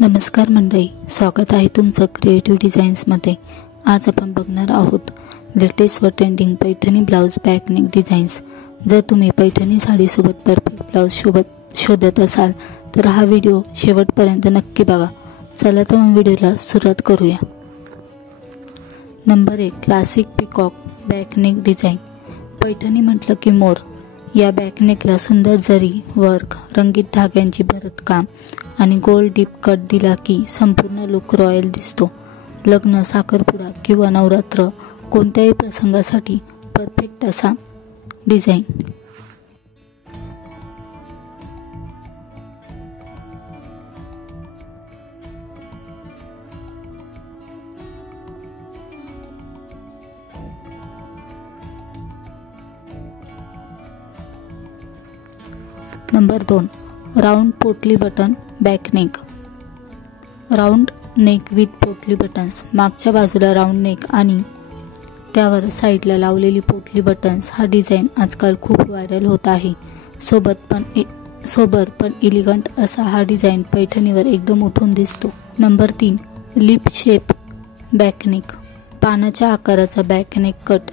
नमस्कार मंडळी, स्वागत आहे तुमचं क्रिएटिव्ह डिझाईन्समध्ये। आज आपण बघणार आहोत लेटेस्ट व trending Paithani blouse back neck designs. जर तुम्ही पैठणी साडीसोबत परफेक्ट ब्लाउज शोधत असाल तर हा व्हिडिओ शेवटपर्यंत नक्की बघा। चला तर मग व्हिडिओला सुरुवात करूया। Number 1, classic peacock back neck design. Paithani म्हटलं की मोर। या बॅकनेकला सुंदर जरी वर्क, रंगीत धाग्यांची भरतकाम आणि गोल्ड डीप कट दिला की संपूर्ण लुक रॉयल दिसतो। लग्न, साखरपुडा किंवा नवरात्र कोणत्याही प्रसंगासाठी परफेक्ट असा डिझाईन। नंबर 2, राउंड पोटली button back neck. Round neck with पोटली बटन्स। मागच्या बाजूला राउंड नेक आणि त्यावर साईडला लावलेली पोटली बटन्स हा डिझाईन आजकाल खूप व्हायरल होत आहे। सोबर पण एलिगंट असा हा डिझाईन पैठणीवर एकदम उठून दिसतो। Number 3, lip shape back neck. पानाच्या आकाराचा बॅक नेक कट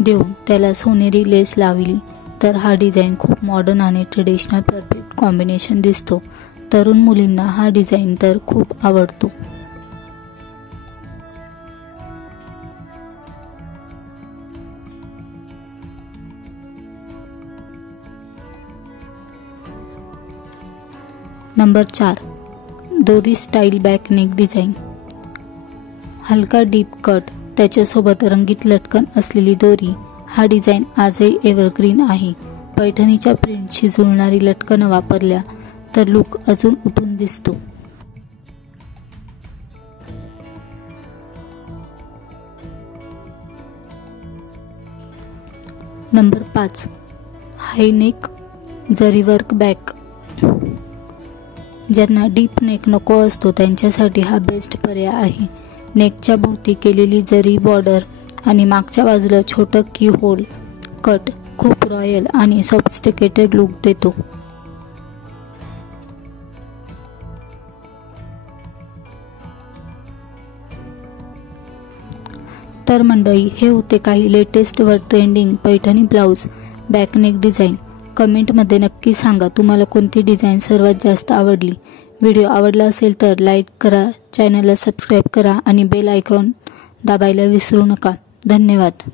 देऊन त्याला सोनेरी लेस लावली तर हा डिझाईन खूप मॉडर्न आणि ट्रेडिशनल परफेक्ट कॉम्बिनेशन दिसतो। तरुण मुलींना हा डिझाईन तर खूप आवडतो। नंबर 4, दोरी स्टाईल बॅक नेक डिझाईन। हलका डीप कट त्याच्यासोबत रंगीत लटकन असलेली दोरी हा डिझाईन आजही एव्हरग्रीन आहे। पैठणीच्या प्रिंटशी जुळणारी लटकन वापरल्या तर लुक अजून उठून दिसतो। नंबर 5, हाय नेक जरी वर्क बॅक। ज्यांना डीप नेक नको असतो त्यांच्यासाठी हा बेस्ट पर्याय आहे। नेकच्या भोवती केलेली जरी बॉर्डर आणि मागच्या बाजूला छोटं की होल कट खूप रॉयल आणि सॉफिस्टिकेटेड लुक देतो। तर मंडळी, हे होते काही लेटेस्ट व trending Paithani blouse back neck design. कमेंटमध्ये नक्की सांगा तुम्हाला कोणती डिझाईन सर्वात जास्त आवडली। व्हिडिओ आवडला असेल तर लाईक करा, चॅनलला सबस्क्राईब करा आणि बेल आयकॉन दाबायला विसरू नका। धन्यवाद।